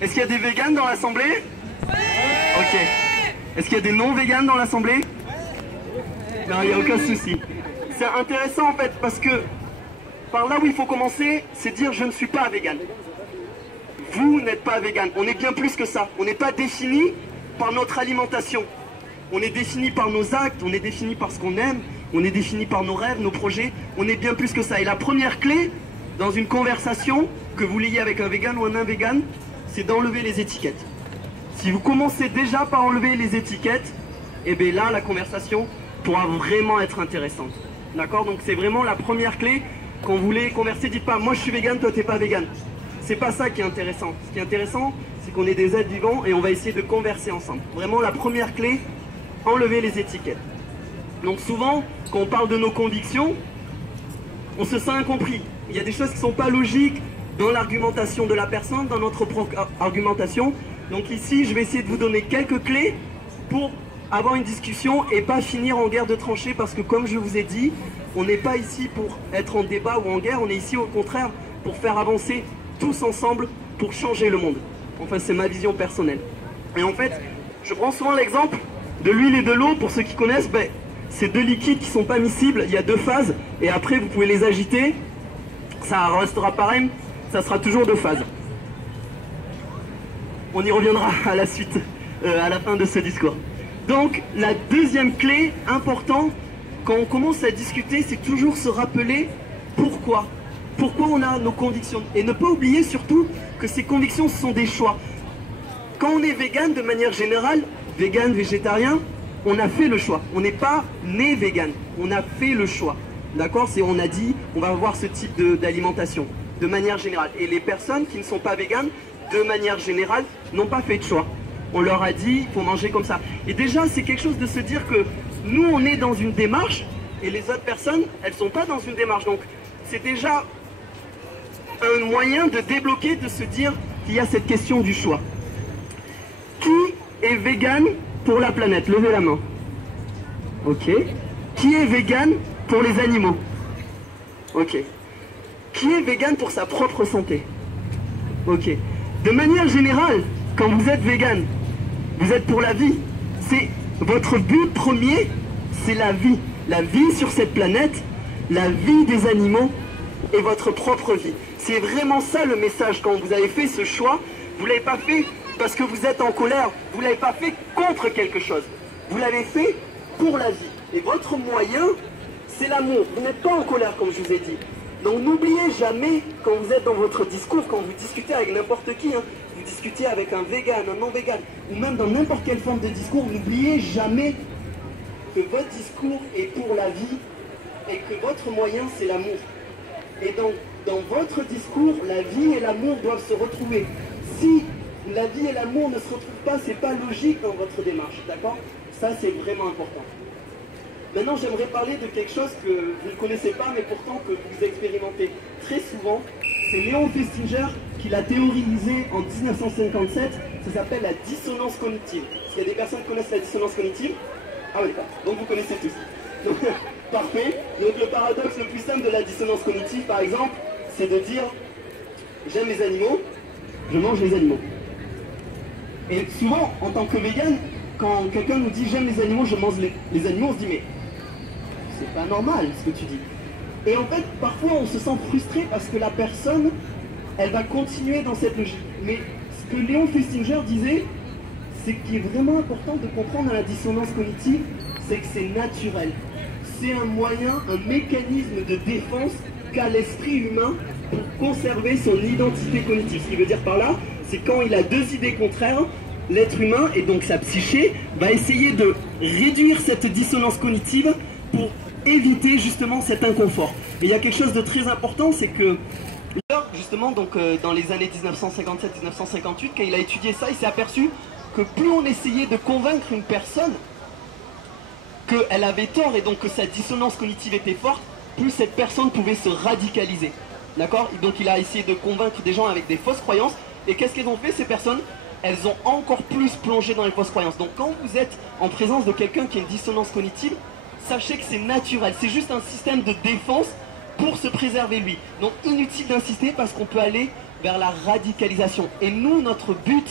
Est-ce qu'il y a des véganes dans l'assemblée? Ok. Est-ce qu'il y a des non-véganes dans l'assemblée? Non, il n'y a aucun souci. C'est intéressant en fait parce que par là où il faut commencer, c'est dire je ne suis pas vegan. Vous n'êtes pas vegan. On est bien plus que ça. On n'est pas défini par notre alimentation. On est défini par nos actes, on est défini par ce qu'on aime, on est défini par nos rêves, nos projets. On est bien plus que ça. Et la première clé dans une conversation, que vous l'ayez avec un vegan ou un non-vegan, c'est d'enlever les étiquettes. Si vous commencez déjà par enlever les étiquettes, et bien là, la conversation pourra vraiment être intéressante. D'accord? Donc c'est vraiment la première clé. Quand vous voulez converser, dites pas « moi je suis vegan, toi t'es pas vegan ». C'est pas ça qui est intéressant. Ce qui est intéressant, c'est qu'on est des êtres vivants et on va essayer de converser ensemble. Vraiment la première clé, enlever les étiquettes. Donc souvent, quand on parle de nos convictions, on se sent incompris. Il y a des choses qui ne sont pas logiques dans l'argumentation de la personne, dans notre propre argumentation. Donc ici, je vais essayer de vous donner quelques clés pour avoir une discussion et pas finir en guerre de tranchées, parce que comme je vous ai dit, on n'est pas ici pour être en débat ou en guerre, on est ici au contraire pour faire avancer tous ensemble pour changer le monde. Enfin, c'est ma vision personnelle. Et en fait, je prends souvent l'exemple de l'huile et de l'eau. Pour ceux qui connaissent, ben, c'est deux liquides qui ne sont pas miscibles, il y a deux phases, et après vous pouvez les agiter, ça restera pareil, ça sera toujours deux phases. On y reviendra à la suite, à la fin de ce discours. Donc, la deuxième clé importante, quand on commence à discuter, c'est toujours se rappeler pourquoi. Pourquoi on a nos convictions. Et ne pas oublier surtout que ces convictions, ce sont des choix. Quand on est vegan, de manière générale, vegan, végétarien, on a fait le choix. On n'est pas né vegan, on a fait le choix. D'accord? On a dit, on va avoir ce type d'alimentation, de manière générale. Et les personnes qui ne sont pas véganes, de manière générale, n'ont pas fait de choix. On leur a dit, il faut manger comme ça. Et déjà, c'est quelque chose de se dire que nous, on est dans une démarche, et les autres personnes, elles ne sont pas dans une démarche. Donc, c'est déjà un moyen de débloquer, de se dire qu'il y a cette question du choix. Qui est vegan pour la planète? Levez la main. Ok. Qui est vegan pour les animaux? Ok. Qui est vegan pour sa propre santé? Ok. De manière générale, quand vous êtes vegan, vous êtes pour la vie. C'est votre but premier, c'est la vie. La vie sur cette planète, la vie des animaux et votre propre vie. C'est vraiment ça le message. Quand vous avez fait ce choix, vous ne l'avez pas fait parce que vous êtes en colère, vous ne l'avez pas fait contre quelque chose. Vous l'avez fait pour la vie. Et votre moyen, c'est l'amour. Vous n'êtes pas en colère, comme je vous ai dit. Donc n'oubliez jamais, quand vous êtes dans votre discours, quand vous discutez avec n'importe qui, hein, vous discutez avec un vegan, un non-vegan, ou même dans n'importe quelle forme de discours, n'oubliez jamais que votre discours est pour la vie et que votre moyen, c'est l'amour. Et donc, dans votre discours, la vie et l'amour doivent se retrouver. Si la vie et l'amour ne se retrouvent pas, c'est pas logique dans votre démarche, d'accord? Ça, c'est vraiment important. Maintenant, j'aimerais parler de quelque chose que vous ne connaissez pas, mais pourtant que vous expérimentez très souvent. C'est Léon Festinger qui l'a théorisé en 1957. Ça s'appelle la dissonance cognitive. Est-ce qu'il y a des personnes qui connaissent la dissonance cognitive? Ah oui, d'accord. Donc vous connaissez tous. Donc, parfait. Donc le paradoxe le plus simple de la dissonance cognitive, par exemple, c'est de dire « j'aime les animaux, je mange les animaux ». Et souvent, en tant que vegan, quand quelqu'un nous dit « j'aime les animaux, je mange les animaux », on se dit « mais c'est pas normal ce que tu dis ». Et en fait, parfois, on se sent frustré parce que la personne, elle va continuer dans cette logique. Mais ce que Léon Festinger disait, c'est qu'il est vraiment important de comprendre dans la dissonance cognitive, c'est que c'est naturel. C'est un moyen, un mécanisme de défense qu'a l'esprit humain pour conserver son identité cognitive. Ce qui veut dire par là, c'est quand il a deux idées contraires, l'être humain et donc sa psyché va essayer de réduire cette dissonance cognitive pour éviter justement cet inconfort. Et il y a quelque chose de très important, c'est que justement donc dans les années 1957-1958, quand il a étudié ça, il s'est aperçu que plus on essayait de convaincre une personne qu'elle avait tort et donc que sa dissonance cognitive était forte, plus cette personne pouvait se radicaliser. D'accord? Donc il a essayé de convaincre des gens avec des fausses croyances. Et qu'est-ce qu'elles ont fait ces personnes? Elles ont encore plus plongé dans les fausses croyances. Donc quand vous êtes en présence de quelqu'un qui a une dissonance cognitive, sachez que c'est naturel. C'est juste un système de défense pour se préserver lui. Donc inutile d'insister parce qu'on peut aller vers la radicalisation. Et nous, notre but,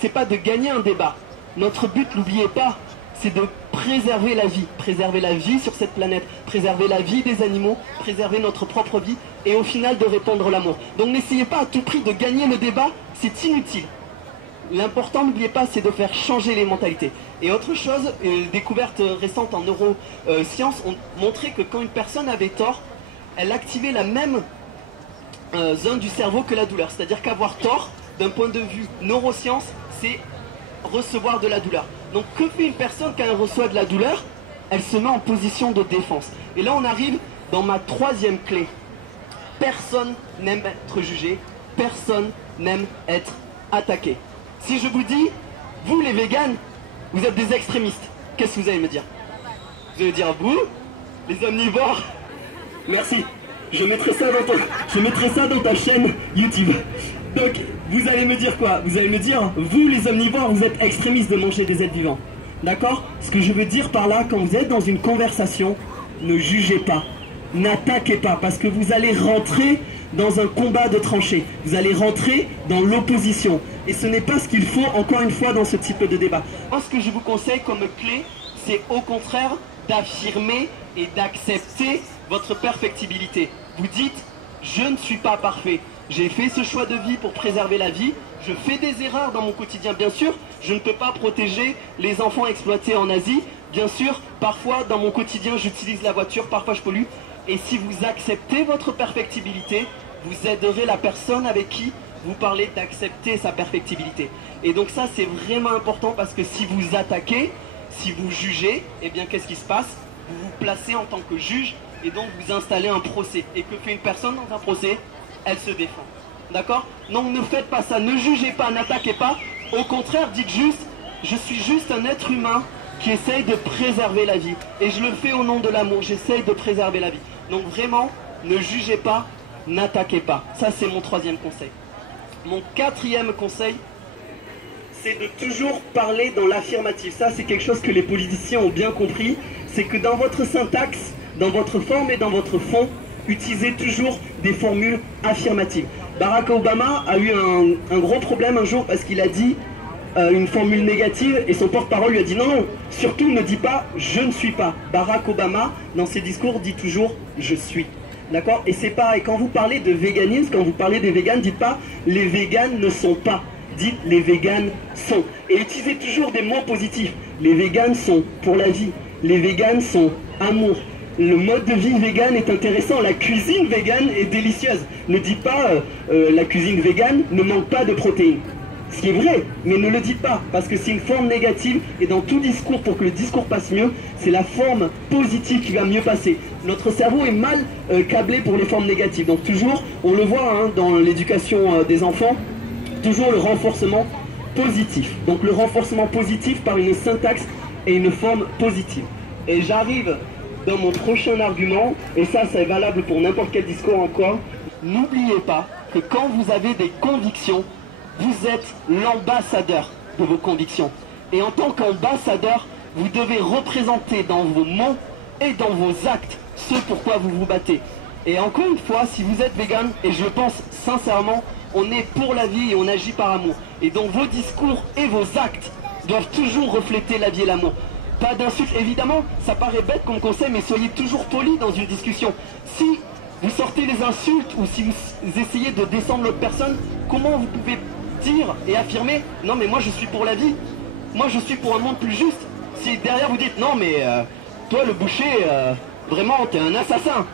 c'est pas de gagner un débat. Notre but, n'oubliez pas, c'est de préserver la vie sur cette planète, préserver la vie des animaux, préserver notre propre vie et au final de répandre l'amour. Donc n'essayez pas à tout prix de gagner le débat, c'est inutile. L'important, n'oubliez pas, c'est de faire changer les mentalités. Et autre chose, une découverte récente en neurosciences ont montré que quand une personne avait tort, elle activait la même zone du cerveau que la douleur. C'est-à-dire qu'avoir tort, d'un point de vue neurosciences, c'est recevoir de la douleur. Donc que fait une personne quand elle reçoit de la douleur? Elle se met en position de défense. Et là on arrive dans ma troisième clé. Personne n'aime être jugé, personne n'aime être attaqué. Si je vous dis, vous les véganes, vous êtes des extrémistes, qu'est-ce que vous allez me dire? Vous allez dire, vous, les omnivores? Merci, je mettrai ça dans ta chaîne YouTube. Donc, vous allez me dire quoi? Vous allez me dire, vous les omnivores, vous êtes extrémistes de manger des êtres vivants. D'accord? Ce que je veux dire par là, quand vous êtes dans une conversation, ne jugez pas, n'attaquez pas, parce que vous allez rentrer dans un combat de tranchées. Vous allez rentrer dans l'opposition. Et ce n'est pas ce qu'il faut, encore une fois, dans ce type de débat. Moi, ce que je vous conseille comme clé, c'est au contraire d'affirmer et d'accepter votre perfectibilité. Vous dites, je ne suis pas parfait. J'ai fait ce choix de vie pour préserver la vie. Je fais des erreurs dans mon quotidien, bien sûr. Je ne peux pas protéger les enfants exploités en Asie. Bien sûr, parfois, dans mon quotidien, j'utilise la voiture, parfois je pollue. Et si vous acceptez votre perfectibilité, vous aiderez la personne avec qui vous parlez d'accepter sa perfectibilité. Et donc ça, c'est vraiment important parce que si vous attaquez, si vous jugez, eh bien, qu'est-ce qui se passe? Vous vous placez en tant que juge et donc vous installez un procès. Et que fait une personne dans un procès? Elle se défend. D'accord? Donc ne faites pas ça, ne jugez pas, n'attaquez pas. Au contraire, dites juste, je suis juste un être humain qui essaye de préserver la vie. Et je le fais au nom de l'amour, j'essaye de préserver la vie. Donc vraiment, ne jugez pas, n'attaquez pas. Ça, c'est mon troisième conseil. Mon quatrième conseil, c'est de toujours parler dans l'affirmatif. Ça, c'est quelque chose que les politiciens ont bien compris. C'est que dans votre syntaxe, dans votre forme et dans votre fond, utilisez toujours des formules affirmatives. Barack Obama a eu un gros problème un jour parce qu'il a dit une formule négative et son porte-parole lui a dit non, non, surtout ne dis pas je ne suis pas. Barack Obama, dans ses discours, dit toujours je suis. D'accord? Et c'est pareil, quand vous parlez de véganisme, quand vous parlez des véganes, dites pas les véganes ne sont pas. Dites les véganes sont. Et utilisez toujours des mots positifs. Les véganes sont pour la vie. Les véganes sont amour. Le mode de vie vegan est intéressant, la cuisine végane est délicieuse. Ne dites pas la cuisine végane ne manque pas de protéines. Ce qui est vrai, mais ne le dites pas, parce que c'est une forme négative, et dans tout discours, pour que le discours passe mieux, c'est la forme positive qui va mieux passer. Notre cerveau est mal câblé pour les formes négatives, donc toujours, on le voit hein, dans l'éducation des enfants, toujours le renforcement positif. Donc le renforcement positif par une syntaxe et une forme positive. Et j'arrive dans mon prochain argument, et ça c'est valable pour n'importe quel discours encore, n'oubliez pas que quand vous avez des convictions, vous êtes l'ambassadeur de vos convictions. Et en tant qu'ambassadeur, vous devez représenter dans vos mots et dans vos actes ce pourquoi vous vous battez. Et encore une fois, si vous êtes vegan, et je pense sincèrement, on est pour la vie et on agit par amour. Et donc vos discours et vos actes doivent toujours refléter la vie et l'amour. Pas d'insultes, évidemment, ça paraît bête comme conseil, mais soyez toujours poli dans une discussion. Si vous sortez les insultes ou si vous essayez de descendre l'autre personne, comment vous pouvez dire et affirmer « Non mais moi je suis pour la vie, moi je suis pour un monde plus juste ». Si derrière vous dites « Non mais toi le boucher, vraiment t'es un assassin ».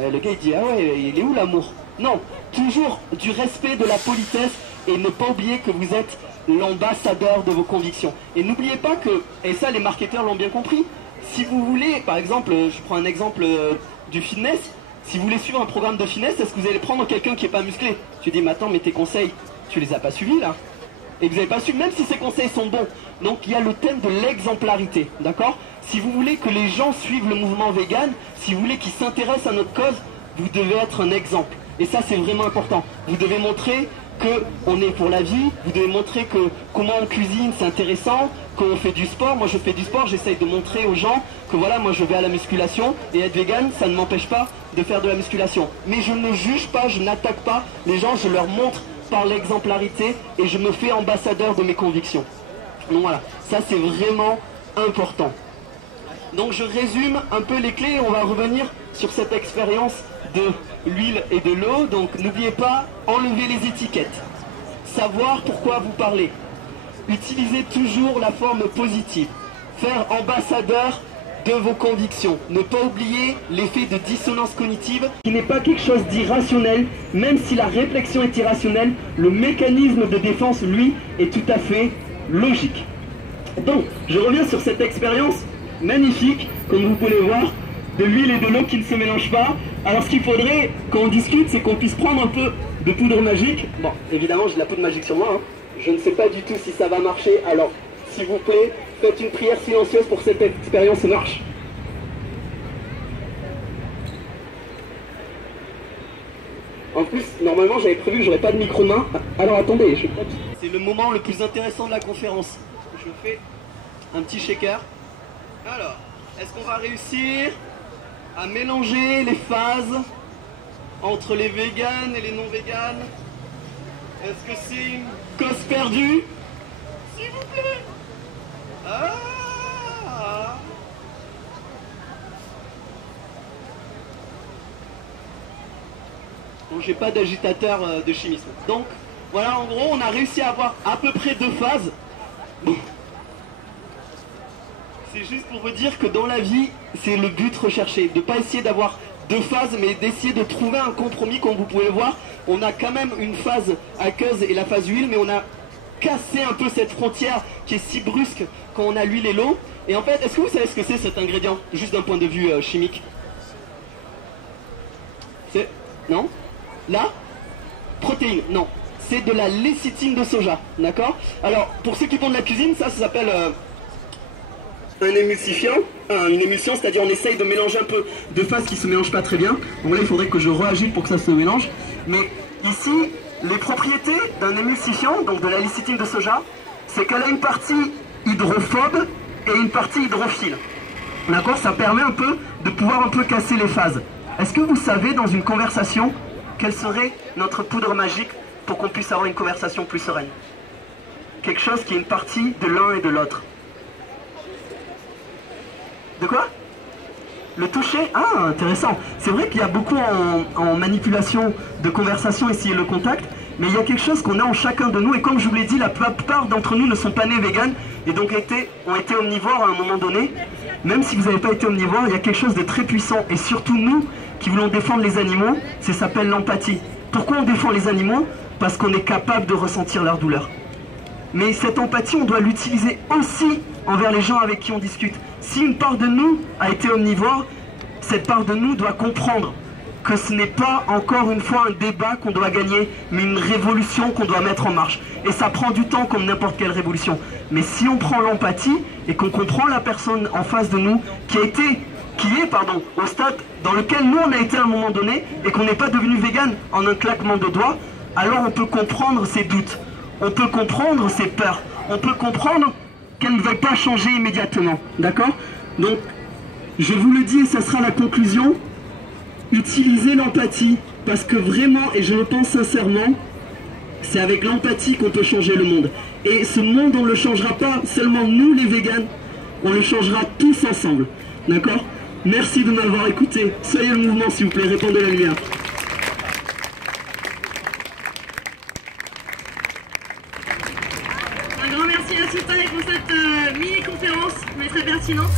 Le gars il dit « Ah ouais, il est où l'amour ?» Non, toujours du respect, de la politesse et ne pas oublier que vous êtes l'ambassadeur de vos convictions. Et n'oubliez pas que, et ça les marketeurs l'ont bien compris, si vous voulez, par exemple, je prends un exemple du fitness, si vous voulez suivre un programme de fitness, est-ce que vous allez prendre quelqu'un qui n'est pas musclé? Tu dis, mais attends, mais tes conseils, tu les as pas suivis là? Et vous n'avez pas su, même si ces conseils sont bons. Donc il y a le thème de l'exemplarité, d'accord? Si vous voulez que les gens suivent le mouvement vegan, si vous voulez qu'ils s'intéressent à notre cause, vous devez être un exemple. Et ça c'est vraiment important. Vous devez montrer qu'on est pour la vie, vous devez montrer que comment on cuisine c'est intéressant, qu'on fait du sport. Moi je fais du sport, j'essaye de montrer aux gens que voilà, moi je vais à la musculation et être vegan ça ne m'empêche pas de faire de la musculation. Mais je ne juge pas, je n'attaque pas les gens, je leur montre par l'exemplarité et je me fais ambassadeur de mes convictions. Donc voilà, ça c'est vraiment important. Donc je résume un peu les clés et on va revenir sur cette expérience de l'huile et de l'eau. Donc n'oubliez pas, enlevez les étiquettes, savoir pourquoi vous parlez, utilisez toujours la forme positive, faire ambassadeur de vos convictions, ne pas oublier l'effet de dissonance cognitive qui n'est pas quelque chose d'irrationnel, même si la réflexion est irrationnelle, le mécanisme de défense lui est tout à fait logique. Donc je reviens sur cette expérience magnifique, comme vous pouvez voir, de l'huile et de l'eau qui ne se mélangent pas. Alors ce qu'il faudrait quand on discute, c'est qu'on puisse prendre un peu de poudre magique. Bon, évidemment j'ai de la poudre magique sur moi, hein. Je ne sais pas du tout si ça va marcher, alors s'il vous plaît, faites une prière silencieuse pour que cette expérience marche. En plus, normalement j'avais prévu que j'aurais pas de micro de main. Alors attendez, je... C'est le moment le plus intéressant de la conférence. Je fais un petit shaker. Alors, est-ce qu'on va réussir à mélanger les phases entre les véganes et les non-véganes? Est-ce que c'est une cause perdue? S'il vous plaît. Ah. Bon, j'ai pas d'agitateur de chimisme. Donc, voilà, en gros, on a réussi à avoir à peu près 2 phases. Bon. C'est juste pour vous dire que dans la vie, c'est le but recherché, de ne pas essayer d'avoir 2 phases, mais d'essayer de trouver un compromis. Comme vous pouvez le voir, on a quand même une phase aqueuse et la phase huile, mais on a cassé un peu cette frontière qui est si brusque quand on a l'huile et l'eau. Et en fait, est-ce que vous savez ce que c'est cet ingrédient, juste d'un point de vue chimique? C'est... Non? Là? Protéine? Non. C'est de la lécithine de soja, d'accord? Alors, pour ceux qui font de la cuisine, ça s'appelle... un émulsifiant, une émulsion, c'est-à-dire on essaye de mélanger un peu de phases qui ne se mélangent pas très bien. Donc là, il faudrait que je réagisse pour que ça se mélange. Mais ici, les propriétés d'un émulsifiant, donc de la lécithine de soja, c'est qu'elle a une partie hydrophobe et une partie hydrophile. D'accord? Ça permet un peu de pouvoir un peu casser les phases. Est-ce que vous savez, dans une conversation, quelle serait notre poudre magique pour qu'on puisse avoir une conversation plus sereine? Quelque chose qui est une partie de l'un et de l'autre. De quoi? Le toucher? Ah, intéressant. C'est vrai qu'il y a beaucoup en manipulation de conversation, essayer le contact, mais il y a quelque chose qu'on a en chacun de nous, et comme je vous l'ai dit, la plupart d'entre nous ne sont pas nés véganes, et donc ont été omnivores à un moment donné. Même si vous n'avez pas été omnivore, il y a quelque chose de très puissant, et surtout nous, qui voulons défendre les animaux, ça s'appelle l'empathie. Pourquoi on défend les animaux? Parce qu'on est capable de ressentir leur douleur. Mais cette empathie, on doit l'utiliser aussi envers les gens avec qui on discute. Si une part de nous a été omnivore, cette part de nous doit comprendre que ce n'est pas encore une fois un débat qu'on doit gagner, mais une révolution qu'on doit mettre en marche. Et ça prend du temps comme n'importe quelle révolution. Mais si on prend l'empathie et qu'on comprend la personne en face de nous qui est au stade dans lequel nous on a été à un moment donné et qu'on n'est pas devenu vegan en un claquement de doigts, alors on peut comprendre ses doutes, on peut comprendre ses peurs, on peut comprendre qu'elle ne veut pas changer immédiatement, d'accord? Donc, je vous le dis et ça sera la conclusion, utilisez l'empathie, parce que vraiment, et je le pense sincèrement, c'est avec l'empathie qu'on peut changer le monde. Et ce monde, on ne le changera pas seulement nous les véganes, on le changera tous ensemble, d'accord? Merci de m'avoir écouté, soyez le mouvement s'il vous plaît, répandez la lumière. Un grand merci à Sultan pour cette mini-conférence, mais très pertinente.